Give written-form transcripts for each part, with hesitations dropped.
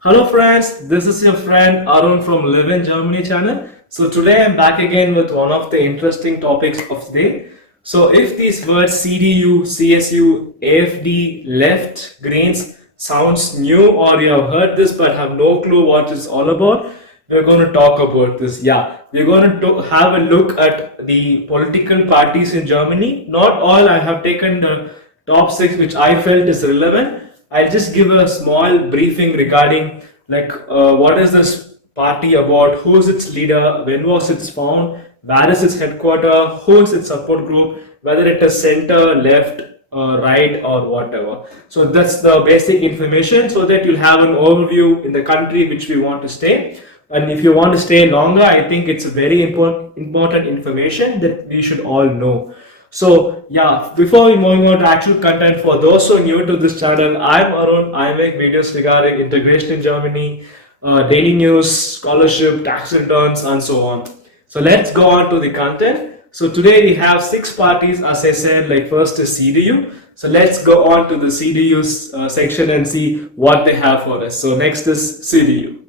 Hello friends, this is your friend Arun from Live in Germany channel. So today I'm back again with one of the interesting topics of the day. So if these words CDU, CSU, AFD, left, Greens sounds new or you have heard this but have no clue what it's all about, we're going to talk about this. Yeah, we're going to have a look at the political parties in Germany. Not all, I have taken the top six which I felt is relevant. I'll just give a small briefing regarding what is this party about, who is its leader, when was it found, where is its headquarters, who is its support group, whether it is center, left, right, or whatever. So that's the basic information so that you'll have an overview in the country which we want to stay. And if you want to stay longer, I think it's a very important information that we should all know. So yeah, before we moving on to actual content, for those who are new to this channel, I'm Arun. I make videos regarding integration in Germany, daily news, scholarship, tax returns, and so on. So let's go on to the content. So today we have six parties, as I said. Like first is CDU. So let's go on to the CDU section and see what they have for us. So next is CDU.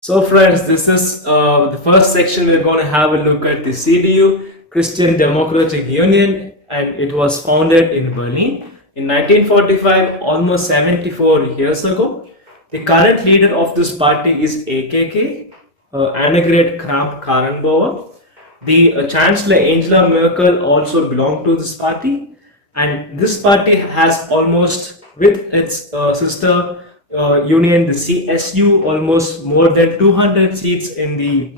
So friends, this is the first section. We're going to have a look at the CDU, Christian Democratic Union, and it was founded in Berlin in 1945, almost 74 years ago. The current leader of this party is AKK, Annegret Kramp-Karrenbauer. The Chancellor Angela Merkel also belonged to this party, and this party has almost, with its sister union, the CSU, almost more than 200 seats in the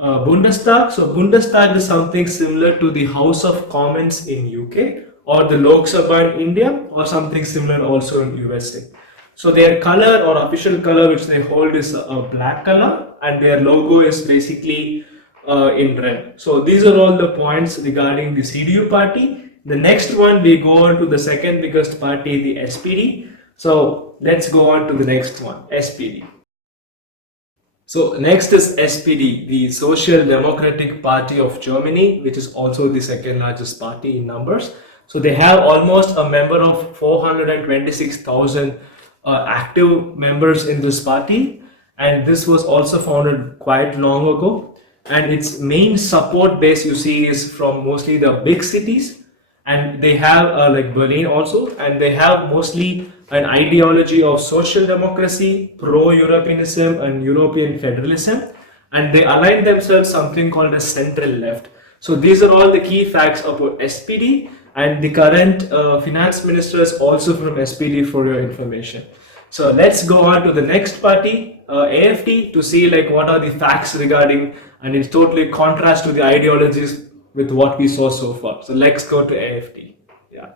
Bundestag. So Bundestag is something similar to the House of Commons in UK or the Lok Sabha in India or something similar also in USA. So their color or official color which they hold is a black color, and their logo is basically in red. So these are all the points regarding the CDU party. The next one, we go on to the second biggest party, the SPD. So let's go on to the next one, SPD. So next is SPD, the Social Democratic Party of Germany, which is also the second largest party in numbers. So they have almost a member of 426,000 active members in this party, and this was also founded quite long ago. And its main support base you see is from mostly the big cities, and they have like Berlin also, and they have mostly an ideology of social democracy, pro-Europeanism, and European federalism, and they align themselves something called a central left. So these are all the key facts about SPD, and the current finance minister is also from SPD for your information. So let's go on to the next party, AFD, to see like what are the facts regarding, and it's totally contrast to the ideologies with what we saw so far. So let's go to AFD. Yeah.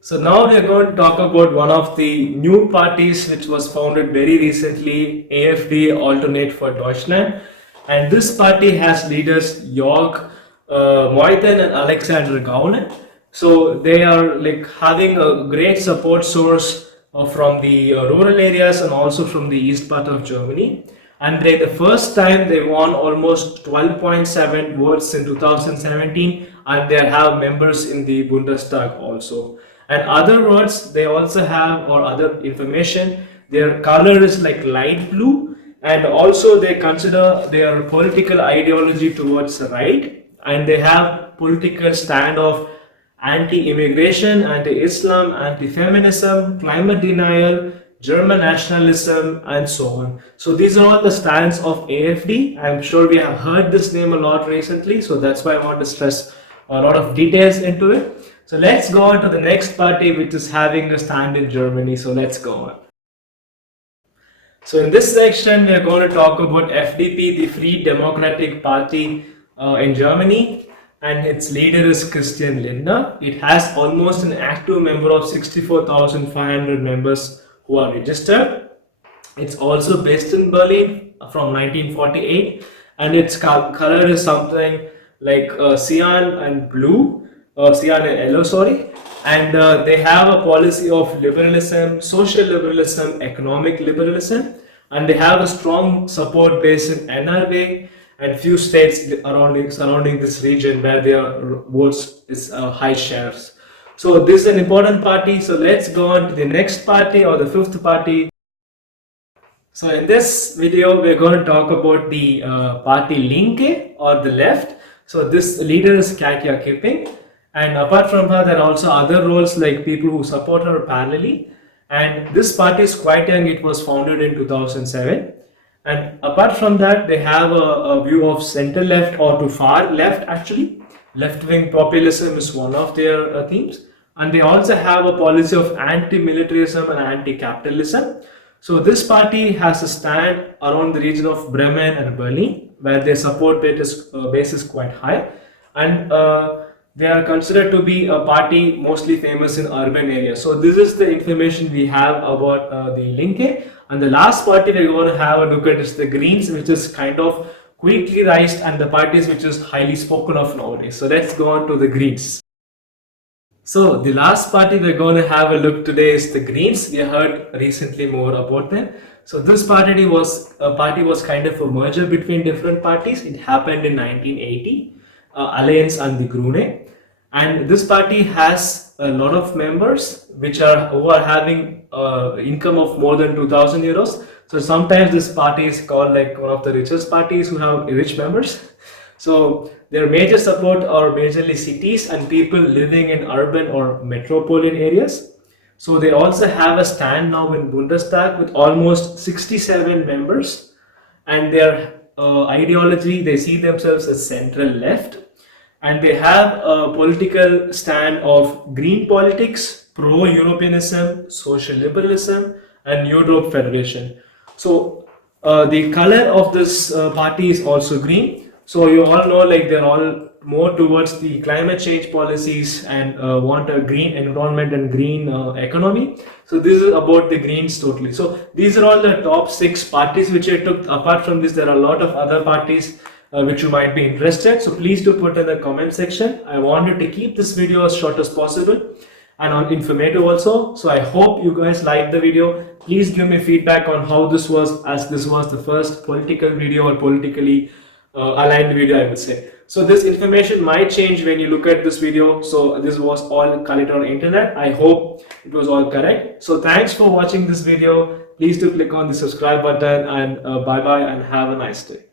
So now we are going to talk about one of the new parties which was founded very recently, AFD, Alternate for Deutschland. And this party has leaders Jörg Meuthen and Alexander Gauland. So they are like having a great support source from the rural areas and also from the east part of Germany. And they, the first time they won almost 12.7 votes in 2017, and they have members in the Bundestag also. And other words, they also have, or other information, their color is like light blue, and also they consider their political ideology towards the right, and they have political stand of anti-immigration, anti-Islam, anti-feminism, climate denial, German nationalism, and so on. So these are all the stands of AFD. I'm sure we have heard this name a lot recently, so that's why I want to stress a lot of details into it. So let's go on to the next party which is having a stand in Germany. So let's go on. So in this section, we are going to talk about FDP, the Free Democratic Party in Germany, and its leader is Christian Lindner. It has almost an active member of 64,500 members who are registered. It's also based in Berlin from 1948, and its color is something like cyan and blue, cyan and yellow, sorry. And they have a policy of liberalism, social liberalism, economic liberalism, and they have a strong support base in NRW and few states surrounding this region where their votes is high shares. So this is an important party. So let's go on to the next party, or the fifth party. So in this video, we're going to talk about the party Linke, or the left. So this leader is Kakia Kipping, and apart from her, there are also other roles like people who support her parallelly. And this party is quite young. It was founded in 2007. And apart from that, they have a view of center left, or to far left actually. Left wing populism is one of their themes. And they also have a policy of anti-militarism and anti-capitalism. So this party has a stand around the region of Bremen and Berlin, where their support base is quite high. And they are considered to be a party mostly famous in urban areas. So this is the information we have about the Linke. And the last party we're going to have a look at is the Greens, which is kind of quickly rised, and the parties which is highly spoken of nowadays. So let's go on to the Greens. So the last party we're going to have a look today is the Greens. We heard recently more about them. So this party was kind of a merger between different parties. It happened in 1980, Alliance and the Grüne. And this party has a lot of members who are having income of more than 2,000 euros. So sometimes this party is called like one of the richest parties who have rich members. So their major support are majorly cities and people living in urban or metropolitan areas. So they also have a stand now in Bundestag with almost 67 members, and their ideology, they see themselves as central left, and they have a political stand of green politics, pro-Europeanism, social liberalism, and Europe Federation. So the color of this party is also green. So you all know, like, they're all more towards the climate change policies and want a green environment and green economy. So this is about the Greens totally. So these are all the top 6 parties which I took. Apart from this, there are a lot of other parties which you might be interested. So please do put in the comment section. I wanted to keep this video as short as possible and informative also. So I hope you guys liked the video. Please give me feedback on how this was, as this was the first political video or politically aligned video, I would say. So this information might change when you look at this video. So this was all collected on internet. I hope it was all correct. So thanks for watching this video. Please do click on the subscribe button, and bye bye and have a nice day.